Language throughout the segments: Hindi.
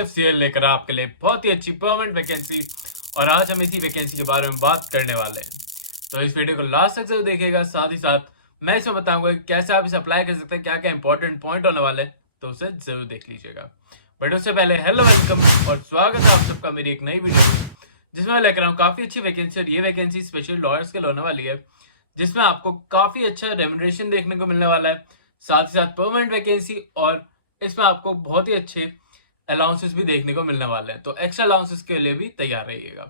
IFCL लेकर आपके लिए बहुत ही अच्छी परमानेंट वैकेंसी और आज हम इसी वैकेंसी के बारे में बात करने वाले हैं। तो इस वीडियो को लास्ट तक जरूर देखिएगा। साथ ही साथ मैं इसमें बताऊंगा कि कैसे आप इसे अप्लाई कर सकते हैं, क्या क्या इंपॉर्टेंट पॉइंट होने वाले हैं, तो उसे जरूर देख लीजिएगा। बट उससे पहले हेलो, वेलकम और स्वागत है आप सबका मेरी एक नई वीडियो में, जिसमें मैं लेकर आऊँ काफी अच्छी वैकेंसी। और ये वैकेंसी स्पेशल लॉयर्स के लिए होने वाली है, जिसमें आपको काफी अच्छा रेम्युनरेशन देखने को मिलने वाला है, साथ ही साथ परमानेंट वैकेंसी, और इसमें आपको बहुत ही अच्छे अलाउंसेस भी देखने को मिलने वाले हैं। तो एक्स्ट्रा अलाउंसेस के लिए भी तैयार रहिएगा।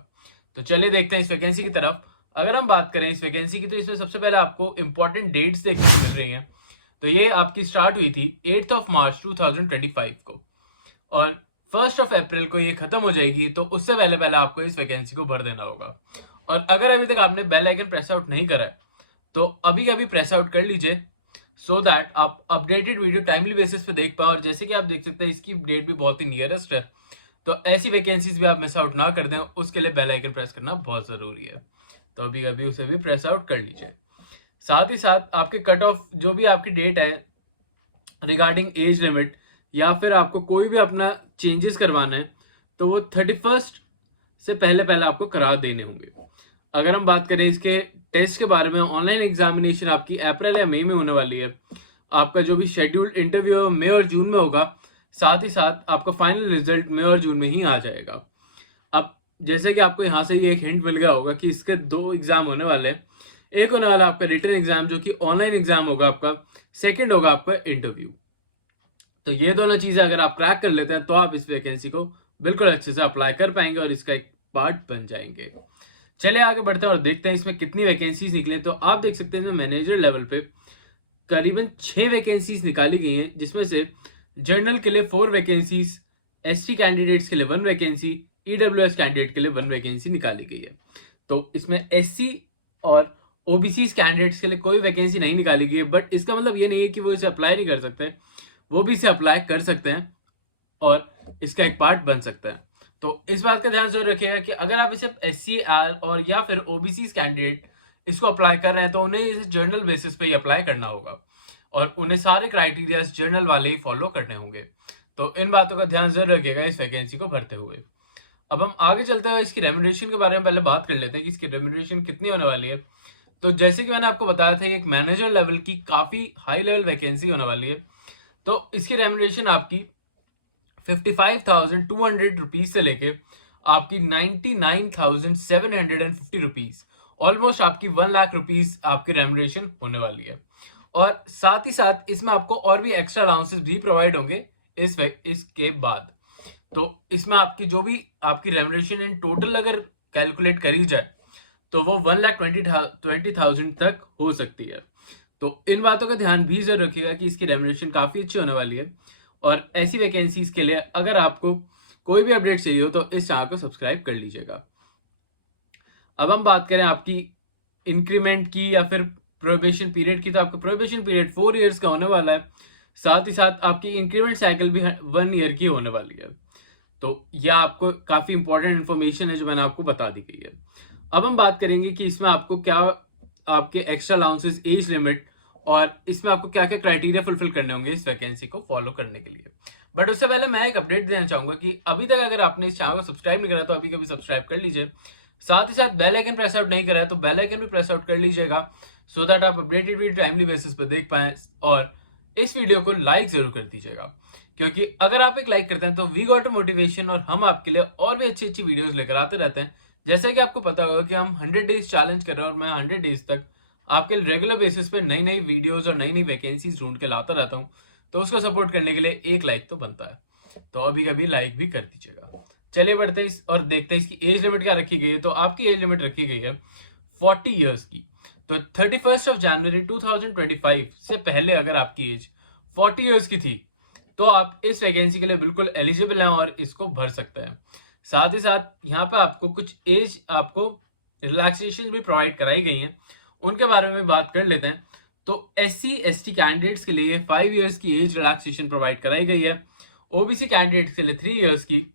तो चलिए देखते हैं इस वैकेंसी की तरफ। अगर हम बात करें इस वैकेंसी की, तो इसमें सबसे पहले आपको इंपॉर्टेंट डेट्स देखने को मिल रही हैं। तो ये आपकी स्टार्ट हुई थी 8 मार्च 2025 को, और 1 अप्रैल को ये खत्म हो जाएगी। तो उससे पहले पहले आपको इस वैकेंसी को भर देना होगा। और अगर अभी तक आपने बेल आइकन प्रेस आउट नहीं करा है, तो अभी अभी प्रेस आउट कर लीजिए, सो दैट आप अपडेटेड वीडियो टाइमली बेसिस पे देख पाए। और जैसे कि आप देख सकते हैं, इसकी डेट भी बहुत ही नियरेस्ट है, तो ऐसी वैकेंसीज भी आप मिस आउट ना कर दें, उसके लिए बेल आइकन प्रेस करना बहुत जरूरी है। तो अभी अभी उसे भी प्रेस आउट कर लीजिए। साथ ही साथ आपके कट ऑफ जो भी आपकी डेट है रिगार्डिंग एज लिमिट, या फिर आपको कोई भी अपना चेंजेस करवाना है, तो वो 31 से पहले पहले आपको करा देने होंगे। अगर हम बात करें इसके टेस्ट के बारे में, ऑनलाइन एग्जामिनेशन आपकी अप्रैल या मई में होने वाली है। आपका जो भी शेड्यूल्ड इंटरव्यू मई और जून में होगा। साथ ही साथ आपका फाइनल रिजल्ट मई और जून में ही आ जाएगा। अब जैसे कि आपको यहाँ से ये एक हिंट मिल गया होगा कि इसके 2 एग्जाम होने वाले हैं। एक होने वाला आपका रिटन एग्जाम, जो कि ऑनलाइन एग्जाम होगा आपका। सेकेंड होगा आपका इंटरव्यू। तो ये दोनों चीजें अगर आप क्रैक कर लेते हैं, तो आप इस वैकेंसी को बिल्कुल अच्छे से अप्लाई कर पाएंगे और इसका एक पार्ट बन जाएंगे। चलिए आगे बढ़ते हैं और देखते हैं इसमें कितनी वैकेंसीज निकले। तो आप देख सकते हैं मैनेजर लेवल पे करीबन 6 वैकेंसीज निकाली गई हैं, जिसमें से जनरल के लिए 4 वैकेंसीज, ST कैंडिडेट्स के लिए 1 वैकेंसी, EWS कैंडिडेट के लिए 1 वैकेंसी निकाली गई है। तो इसमें SC और OBC कैंडिडेट्स के लिए कोई वैकेंसी नहीं निकाली गई है। बट इसका मतलब ये नहीं है कि वो इसे अप्लाई नहीं कर सकते, वो भी इसे अप्लाई कर सकते हैं और इसका एक पार्ट बन सकता है। तो इस बात का ध्यान जरूर रखिएगा कि अगर आप इसे SC और या फिर OBC कैंडिडेट इसको अप्लाई कर रहे हैं, तो उन्हें इसे जर्नल बेसिस पे ही अप्लाई करना होगा और उन्हें सारे क्राइटेरिया जर्नल वाले ही फॉलो करने होंगे। तो इन बातों का ध्यान जरूर रखिएगा इस वैकेंसी को भरते हुए। अब हम आगे चलते हुए इसकी रेम्युनरेशन के बारे में पहले बात कर लेते हैं कि इसकी रेम्युनरेशन कितनी होने वाली है। तो जैसे कि मैंने आपको बताया था कि एक मैनेजर लेवल की काफी हाई लेवल वैकेंसी होने वाली है। तो इसकी रेम्युनरेशन आपकी 55,200 रुपीज से लेके आपकी 99,750 रुपीज, ऑलमोस्ट आपकी 1 लाख रुपीज आपकी रेम्युनरेशन होने वाली है। और साथ ही साथ इसमें आपको और भी एक्स्ट्रा अलाउंसेस भी प्रोवाइड होंगे इसके बाद। तो इसमें आपकी जो भी आपकी रेम्युनरेशन इन टोटल अगर कैलकुलेट करी जाए, तो वो 1,20,000 तक हो सकती है। तो इन बातों का ध्यान भी जरूर रखिएगा कि इसकी रेम्युनरेशन काफी अच्छी होने वाली है। और ऐसी वैकेंसीज के लिए अगर आपको कोई भी अपडेट चाहिए हो, तो इस चैनल को सब्सक्राइब कर लीजिएगा। अब हम बात करें आपकी इंक्रीमेंट की या फिर प्रोबेशन पीरियड की, तो आपका प्रोबेशन पीरियड 4 इयर्स का होने वाला है। साथ ही साथ आपकी इंक्रीमेंट साइकिल भी 1 ईयर की होने वाली है। तो यह आपको काफी इंपॉर्टेंट इन्फॉर्मेशन है जो मैंने आपको बता दी गई है। अब हम बात करेंगे कि इसमें आपको क्या आपके एक्स्ट्रा अलाउंसेस, एज लिमिट, और इसमें आपको क्या क्या क्राइटेरिया फुलफिल करने होंगे इस वैकेंसी को फॉलो करने के लिए। बट उससे पहले मैं एक अपडेट देना चाहूंगा कि अभी तक अगर आपने इस चैनल को सब्सक्राइब नहीं करा, तो अभी कभी सब्सक्राइब कर लीजिए। साथ ही साथ बेल आइकन प्रेस आउट नहीं करा है, तो बेल आइकन भी प्रेस आउट कर लीजिएगा, सो दैट आप अपडेटेड वीडियो टाइमली बेसिस पे देख पाए। और इस वीडियो को लाइक जरूर कर दीजिएगा, क्योंकि अगर आप एक लाइक करते हैं, तो वी गॉट अ मोटिवेशन और हम आपके लिए और भी अच्छी अच्छी वीडियोस लेकर आते रहते हैं। जैसे कि आपको पता होगा कि हम 100 डेज चैलेंज कर रहे हैं, और मैं 100 डेज तक आपके रेगुलर बेसिस पे नई नई वीडियोस और नई नई वैकेंसीज ढूंढ के लाता रहता हूँ। तो उसको सपोर्ट करने के लिए एक लाइक तो बनता है, तो अभी कभी लाइक भी कर दीजिएगा। चलिए बढ़ते हैं और देखते हैं इसकी एज लिमिट क्या रखी गई है। तो आपकी एज लिमिट रखी गई है 40 ईयर्स की। तो 31 जनवरी 2025 से पहले अगर आपकी एज 40 ईयर्स की थी, तो आप इस वैकेंसी के लिए बिल्कुल एलिजिबल हैं और इसको भर सकते हैं। साथ ही साथ यहाँ पे आपको कुछ एज आपको रिलैक्सेशन भी प्रोवाइड कराई गई हैं, उनके बारे में बात कर लेते हैं। तो SC ST कैंडिडेट्स के लिए 5 इयर्स की एज रिलैक्सेशन प्रोवाइड कराई गई है। OBC कैंडिडेट्स के लिए 3 इयर्स की।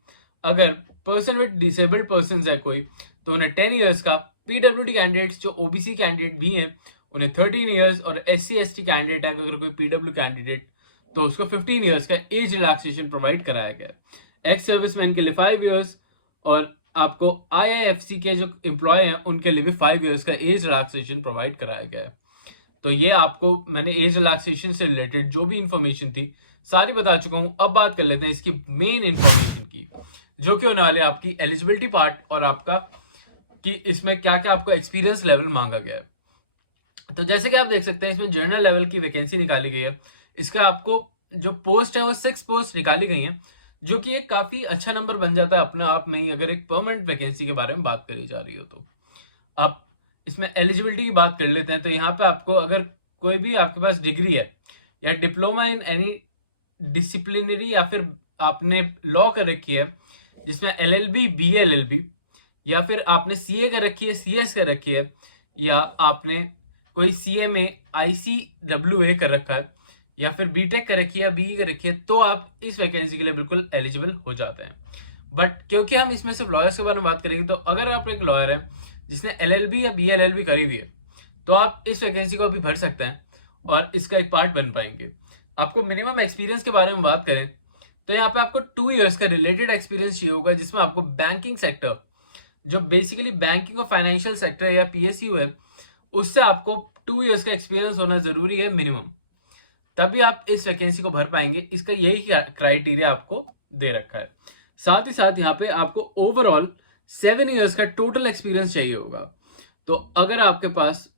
अगर पर्सन विद डिसेबल्ड पर्सन है कोई, तो उन्हें 10 इयर्स का। PWD कैंडिडेट्स जो OBC कैंडिडेट भी हैं, उन्हें 13 इयर्स। और SC ST कैंडिडेट है अगर कोई PW कैंडिडेट, तो उसको 15 इयर्स का एज रिलैक्सेशन प्रोवाइड कराया गया है। एक्स सर्विसमैन के लिए 5 इयर्स, और आपको IIFC के जो एम्प्लॉय हैं उनके लिए भी 5 इयर्स का एज रिलैक्सेशन प्रोवाइड कराया गया है। तो ये आपको मैंने एज रिलैक्सेशन से रिलेटेड जो भी इंफॉर्मेशन थी सारी बता चुका हूँ। अब बात कर लेते हैं इसकी मेन इंफॉर्मेशन की, जो कि होने वाले आपकी एलिजिबिलिटी पार्ट और आपका कि इसमें क्या क्या आपको एक्सपीरियंस लेवल मांगा गया है। तो जैसे कि आप देख सकते हैं इसमें जनरल लेवल की वैकेंसी निकाली गई है। इसका आपको जो पोस्ट है वो 6 पोस्ट निकाली गई हैं, जो कि एक काफी अच्छा नंबर बन जाता है अपने आप में ही अगर एक परमानेंट वैकेंसी के बारे में बात करी जा रही हो तो। अब इसमें एलिजिबिलिटी की बात कर लेते हैं। तो यहाँ पे आपको अगर कोई भी आपके पास डिग्री है या डिप्लोमा इन एनी डिसिप्लिनरी, या फिर आपने लॉ कर रखी है जिसमें LLB BLLB, या फिर आपने CA कर रखी है, CS कर रखी है, या आपने कोई CMA ICWA कर रखा है, या फिर बीटेक कर रखी है, BE कर रखी है, तो आप इस वैकेंसी के लिए बिल्कुल एलिजिबल हो जाते हैं। बट क्योंकि हम इसमें सिर्फ लॉयर्स के बारे में बात करेंगे, तो अगर आप एक लॉयर है जिसने LLB या BLLB करी हुई है तो आप इस वैकेंसी को भी भर सकते हैं और इसका एक पार्ट बन पाएंगे। आपको मिनिमम एक्सपीरियंस के बारे में बात करें तो यहाँ पे आपको 2 इयर्स का रिलेटेड एक्सपीरियंस चाहिए होगा, जिसमें आपको बैंकिंग सेक्टर, जो बेसिकली बैंकिंग और फाइनेंशियल सेक्टर या PSU है, उससे आपको 2 इयर्स का एक्सपीरियंस होना जरूरी है मिनिमम, तभी आप इस वैकेंसी को भर पाएंगे। इसका यही क्राइटेरिया आपको दे रखा है। साथ ही साथ यहाँ पे आपको ओवरऑल 7 इयर्स का टोटल एक्सपीरियंस चाहिए होगा। तो अगर आपके पास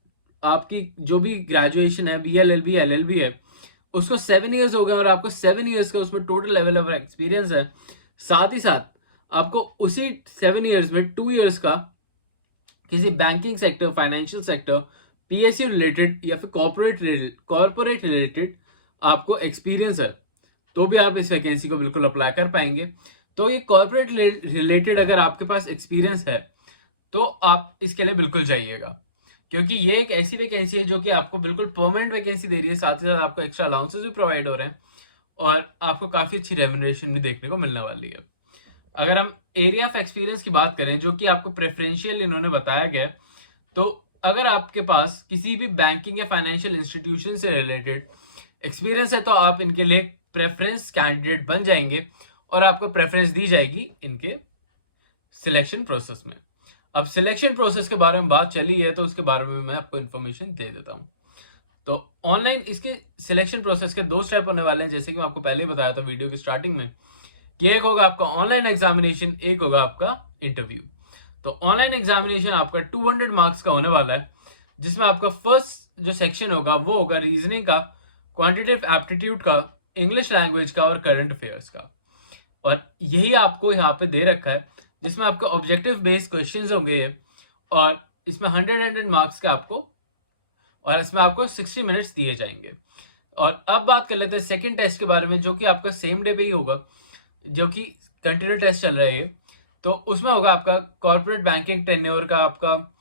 आपकी जो भी ग्रेजुएशन है, BLLB LLB है, उसको 7 इयर्स हो गए और आपको 7 इयर्स का उसमें टोटल लेवल ऑफ एक्सपीरियंस है, साथ ही साथ आपको उसी 7 इयर्स में 2 इयर्स का किसी banking sector, financial sector, PSU related या फिर कॉर्पोरेट रिलेटेड आपको एक्सपीरियंस है, तो भी आप इस वैकेंसी को बिल्कुल अप्लाई कर पाएंगे। तो ये कॉर्पोरेट रिलेटेड अगर आपके पास एक्सपीरियंस है तो आप इसके लिए बिल्कुल जाइएगा, क्योंकि ये एक ऐसी वैकेंसी है जो कि आपको बिल्कुल परमानेंट वैकेंसी दे रही है, साथ ही साथ आपको एक्स्ट्रा अलाउंसेस भी प्रोवाइड हो रहे हैं और आपको काफी अच्छी रेम्युनरेशन भी देखने को मिलने वाली है। अगर हम एरिया ऑफ एक्सपीरियंस की बात करें, जो कि आपको प्रेफरेंशियल इन्होंने बताया गया, तो अगर आपके पास किसी भी बैंकिंग या फाइनेंशियल इंस्टीट्यूशन से रिलेटेड एक्सपीरियंस है तो आप इनके लिए प्रेफरेंस कैंडिडेट बन जाएंगे और आपको प्रेफरेंस दी जाएगी इनके सिलेक्शन प्रोसेस में। अब सिलेक्शन प्रोसेस के बारे में बात चली है तो उसके बारे में मैं आपको इन्फॉर्मेशन दे देता हूँ। तो ऑनलाइन इसके सिलेक्शन प्रोसेस के 2 स्टेप होने वाले हैं, जैसे कि मैं आपको पहले ही बताया था वीडियो की स्टार्टिंग में कि एक होगा आपका ऑनलाइन एग्जामिनेशन, एक होगा आपका इंटरव्यू। तो ऑनलाइन एग्जामिनेशन आपका 200 मार्क्स का होने वाला है, जिसमें आपका फर्स्ट जो सेक्शन होगा वो होगा रीजनिंग का, क्वांटिटेटिव एप्टीट्यूड का, इंग्लिश लैंग्वेज का और करंट अफेयर्स का। और यही आपको यहाँ पे दे रखा है, जिसमें आपको ऑब्जेक्टिव बेस्ड क्वेश्चंस होंगे और इसमें 100 मार्क्स का आपको, और इसमें आपको 60 मिनट्स दिए जाएंगे। और अब बात कर लेते हैं सेकंड टेस्ट के बारे में, जो कि आपका सेम डे पे ही होगा, जो कि कंटिन्यू टेस्ट चल रहे हैं। तो उसमें होगा आपका कॉर्पोरेट बैंकिंग टेन्योर का, आपका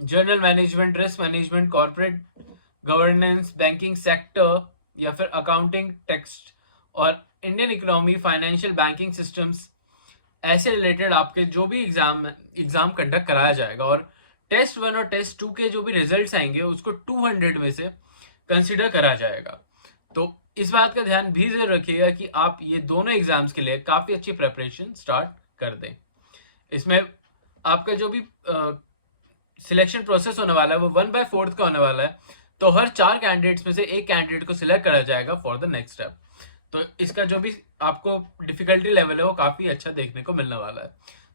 journal management, risk management, corporate governance, banking sector या फिर अकाउंटिंग, टेक्स्ट और Indian economy, financial banking systems, ऐसे रिलेटेड आपके जो भी एग्जाम कंडक्ट कराया जाएगा। और टेस्ट 1 और टेस्ट 2 के जो भी रिजल्ट्स आएंगे उसको 200 में से कंसिडर करा जाएगा। तो इस बात का ध्यान भी जरूर रखिएगा कि आप ये दोनों एग्जाम्स के लिए काफी अच्छी प्रिपरेशन स्टार्ट कर दें। इसमें आपका जो भी सिलेक्शन प्रोसेस होने वाला है वो 1/4 का होने वाला है। तो हर 4 कैंडिडेट्स में से एक कैंडिडेट को सिलेक्ट करा जाएगा फॉर द नेक्स्ट स्टेप। तो इसका जो भी आपको डिफिकल्टी लेवल है वो काफी अच्छा देखने को मिलने वाला है।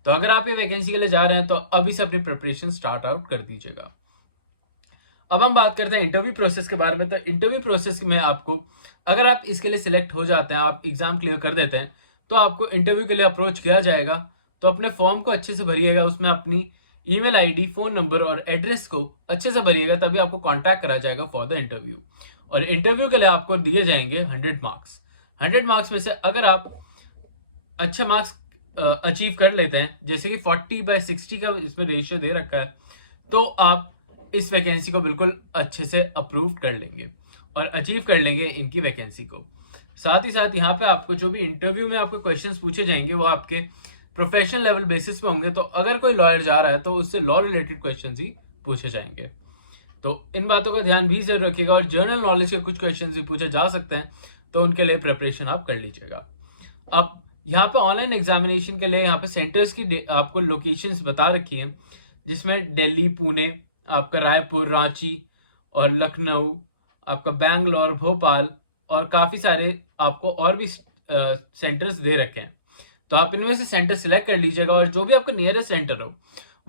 तो अगर आप ये वैकेंसी के लिए जा रहे हैं तो अभी से अपनी प्रिपरेशन स्टार्ट आउट कर दीजिएगा। अब हम बात करते हैं इंटरव्यू प्रोसेस के बारे में। तो इंटरव्यू प्रोसेस में आपको, अगर आप इसके लिए सिलेक्ट हो जाते हैं, आप एग्जाम क्लियर कर देते हैं, तो आपको इंटरव्यू के लिए अप्रोच किया जाएगा। तो अपने फॉर्म को अच्छे से भरिएगा, उसमें अपनी ईमेल आईडी, फोन नंबर और एड्रेस को अच्छे से भरिएगा, तभी आपको कांटेक्ट करा जाएगा फॉर द इंटरव्यू। और इंटरव्यू के लिए आपको दिए जाएंगे 100 मार्क्स। 100 मार्क्स में से अगर आप अच्छा मार्क्स अचीव कर लेते हैं, जैसे कि 40/60 का इसमें रेशियो दे रखा है, तो आप इस वैकेंसी को बिल्कुल अच्छे से अप्रूव कर लेंगे और अचीव कर लेंगे इनकी वैकेंसी को। साथ ही साथ यहाँ पे आपको जो भी इंटरव्यू में आपको क्वेश्चंस पूछे जाएंगे वो आपके प्रोफेशनल लेवल बेसिस पे होंगे। तो अगर कोई लॉयर जा रहा है तो उससे लॉ रिलेटेड क्वेश्चंस ही पूछे जाएंगे। तो इन बातों का ध्यान भी जरूर रखिएगा। और जर्नल नॉलेज के कुछ क्वेश्चंस भी पूछे जा सकते हैं, तो उनके लिए प्रिपरेशन आप कर लीजिएगा। अब यहाँ पे ऑनलाइन एग्जामिनेशन के लिए यहाँ पे सेंटर्स की आपको लोकेशंस बता रखी हैं, जिसमें दिल्ली, पुणे, आपका रायपुर, रांची और लखनऊ, आपका बैंगलोर, भोपाल और काफ़ी सारे आपको और भी सेंटर्स दे रखे हैं। तो आप इनमें से सेंटर सिलेक्ट कर लीजिएगा और जो भी आपका नियरेस्ट सेंटर हो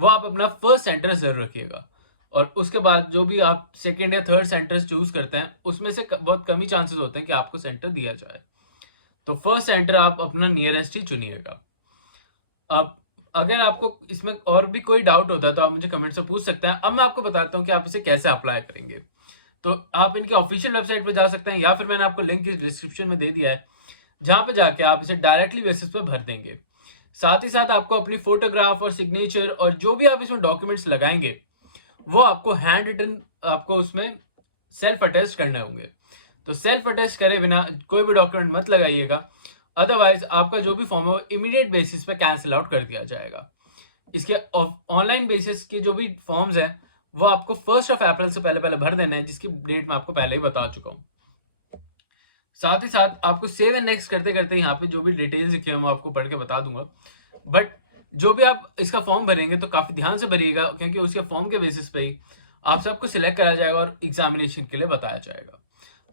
वो आप अपना फर्स्ट सेंटर जरूर रखिएगा। और उसके बाद जो भी आप सेकेंड या थर्ड सेंटर चूज करते हैं उसमें से बहुत कम ही चांसेस होते हैं कि आपको सेंटर दिया जाए। तो फर्स्ट सेंटर आप अपना नियरेस्ट ही चुनिएगा। अब अगर आपको इसमें और भी कोई डाउट होता है तो आप मुझे कमेंट से पूछ सकते हैं। अब मैं आपको बताता हूँ कि आप इसे कैसे अप्लाई करेंगे। तो आप इनकी ऑफिशियल वेबसाइट पर जा सकते हैं या फिर मैंने आपको लिंक डिस्क्रिप्शन में दे दिया है, जहां पे जाके आप इसे डायरेक्टली बेसिस पे भर देंगे। साथ ही साथ आपको अपनी फोटोग्राफ और सिग्नेचर और जो भी आप इसमें डॉक्यूमेंट्स लगाएंगे वो आपको हैंड रिटन आपको उसमें सेल्फ अटेस्ट करने होंगे। तो सेल्फ अटेस्ट करे बिना कोई भी डॉक्यूमेंट मत लगाइएगा, अदरवाइज आपका जो भी फॉर्म है वो इमीडिएट बेसिस पे कैंसिल आउट कर दिया जाएगा। इसके ऑनलाइन बेसिस के जो भी फॉर्म्स हैं वो आपको 1 अप्रैल से पहले पहले भर देना है, जिसकी डेट मैं आपको पहले ही बता चुका हूँ। साथ ही साथ आपको सेव एंड नेक्स्ट करते करते यहाँ पे जो भी डिटेल्स लिखे हैं मैं आपको पढ़ के बता दूंगा। बट जो भी आप इसका फॉर्म भरेंगे तो काफी ध्यान से भरिएगा, क्योंकि उसके फॉर्म के बेसिस पे ही आप सबको सिलेक्ट करा जाएगा और एग्जामिनेशन के लिए बताया जाएगा।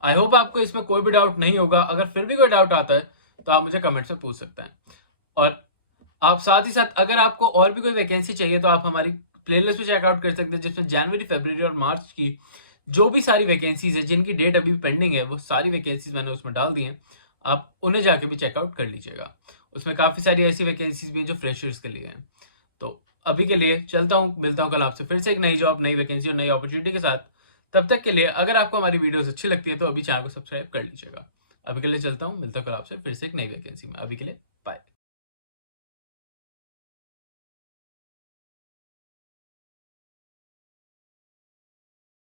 आई होप आपको इसमें कोई भी डाउट नहीं होगा। अगर फिर भी कोई डाउट आता है तो आप मुझे कमेंट से पूछ सकते हैं। और आप साथ ही साथ अगर आपको और भी कोई वैकेंसी चाहिए तो आप हमारी प्लेलिस्ट पे चेकआउट कर सकते हैं, जिसमें जनवरी, फरवरी और मार्च की जो भी सारी वैकेंसीज है जिनकी डेट अभी पेंडिंग है वो सारी वैकेंसीज मैंने उसमें डाल दी हैं। आप उन्हें जाके भी चेकआउट कर लीजिएगा। उसमें काफ़ी सारी ऐसी वैकेंसीज भी हैं जो फ्रेशर्स के लिए हैं। तो अभी के लिए चलता हूँ, मिलता हूँ कल आपसे फिर से एक नई जॉब, नई वैकेंसी और नई अपॉर्चुनिटी के साथ। तब तक के लिए अगर आपको हमारी वीडियोस अच्छी लगती है तो अभी चैनल को सब्सक्राइब कर लीजिएगा। अभी के लिए चलता हूँ, मिलता हूँ कल आपसे फिर से एक नई वैकेंसी में। अभी के लिए बाय।